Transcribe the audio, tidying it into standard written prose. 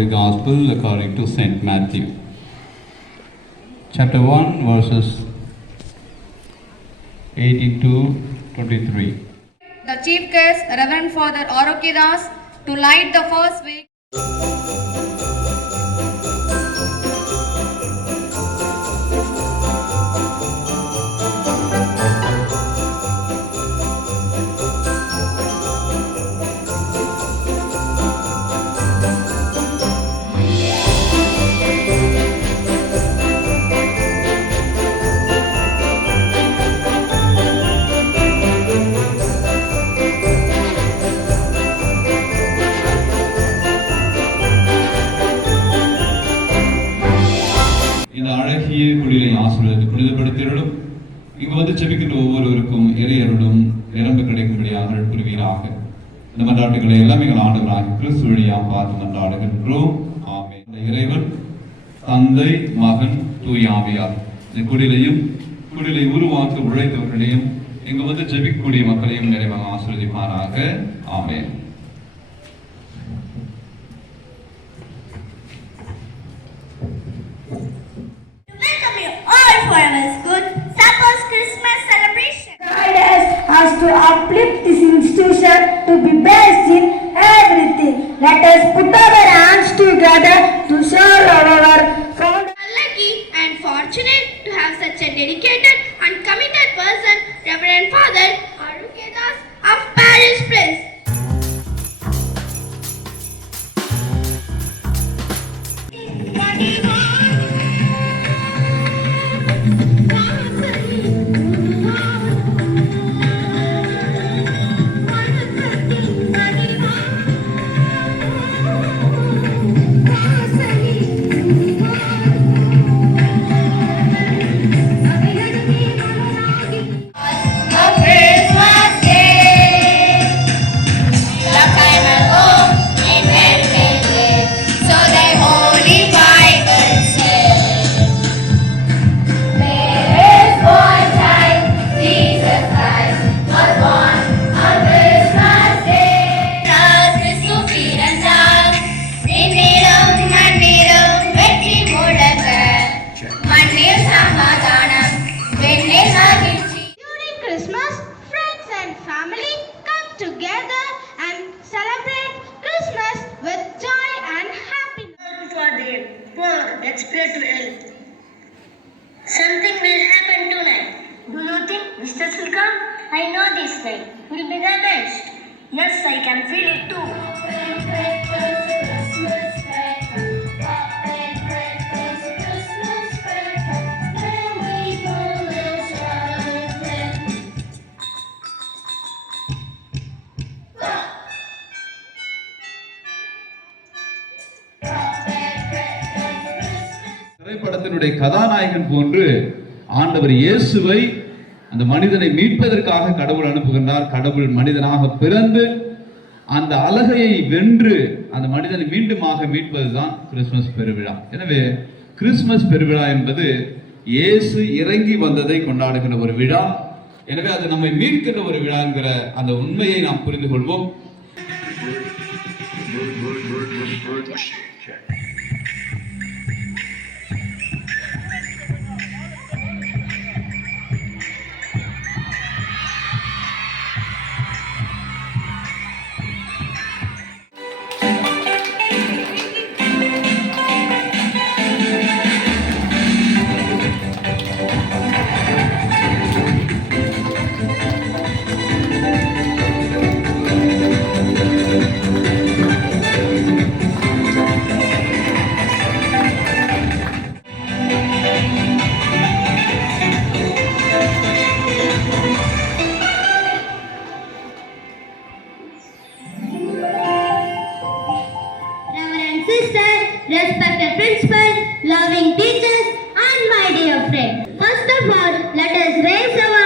Holy Gospel according to Saint Matthew. Chapter 1, verses 18 to 23. The chief guest, Reverend Father Arokidas, to light the first week. இந்த அழகிய குடிலை ஆசீர்வதித்து புனிதப்படுத்தியருளும் இங்கு வந்து செபிக்கின்ற ஒவ்வொருவருக்கும் இறையருளும் நிரம்ப கிடைக்கும்படியாக புரிவீராக. இந்த மன்றாட்டுகளை எல்லாம் எங்கள் ஆண்டவராக கிறிஸ்து வழியாக பார்த்து மன்றாடுகின்றோம். ஆமென். இறைவன் தந்தை, மகன், தூய ஆவியார் இந்த குடிலை உருவாக்க உழைத்தவர்களையும் இங்கு வந்து ஜெபிக்கக்கூடிய மக்களையும் நிறைவாக ஆசீர்வதிப்பாராக. ஆமென். To uplift this institution to be best in everything. Let us put our hands together to serve our founder. Lucky and fortunate to have such a dedicated and committed person, Reverend Father Arokidas of Parish Prince. Let's pray to help. Something will happen tonight. Do you think Jesus will come? I know this night will be the best. Yes, I can feel it too. திரைப்படத்தினுடைய கதாநாயகன் போன்று ஆண்டவர் இயேசுவை அந்த மனிதனை மீட்பதற்காக கடவுள் அனுப்புகின்றார். கடவுள் மனிதனாக பிறந்து அந்த அலகையை வென்று அந்த மனிதனை மீண்டுமாக மீட்பதுதான் கிறிஸ்துமஸ் பெருவிழா. எனவே கிறிஸ்துமஸ் பெருவிழா என்பது இயேசு இறங்கி வந்ததை கொண்டாடுகிற ஒரு விழா. எனவே அது நம்மை மீட்கின்ற ஒரு விழாங்கிற அந்த உண்மையை நாம் புரிந்து கொள்வோம். Respected principal, loving teachers, and my dear friends. First of all, let us raise our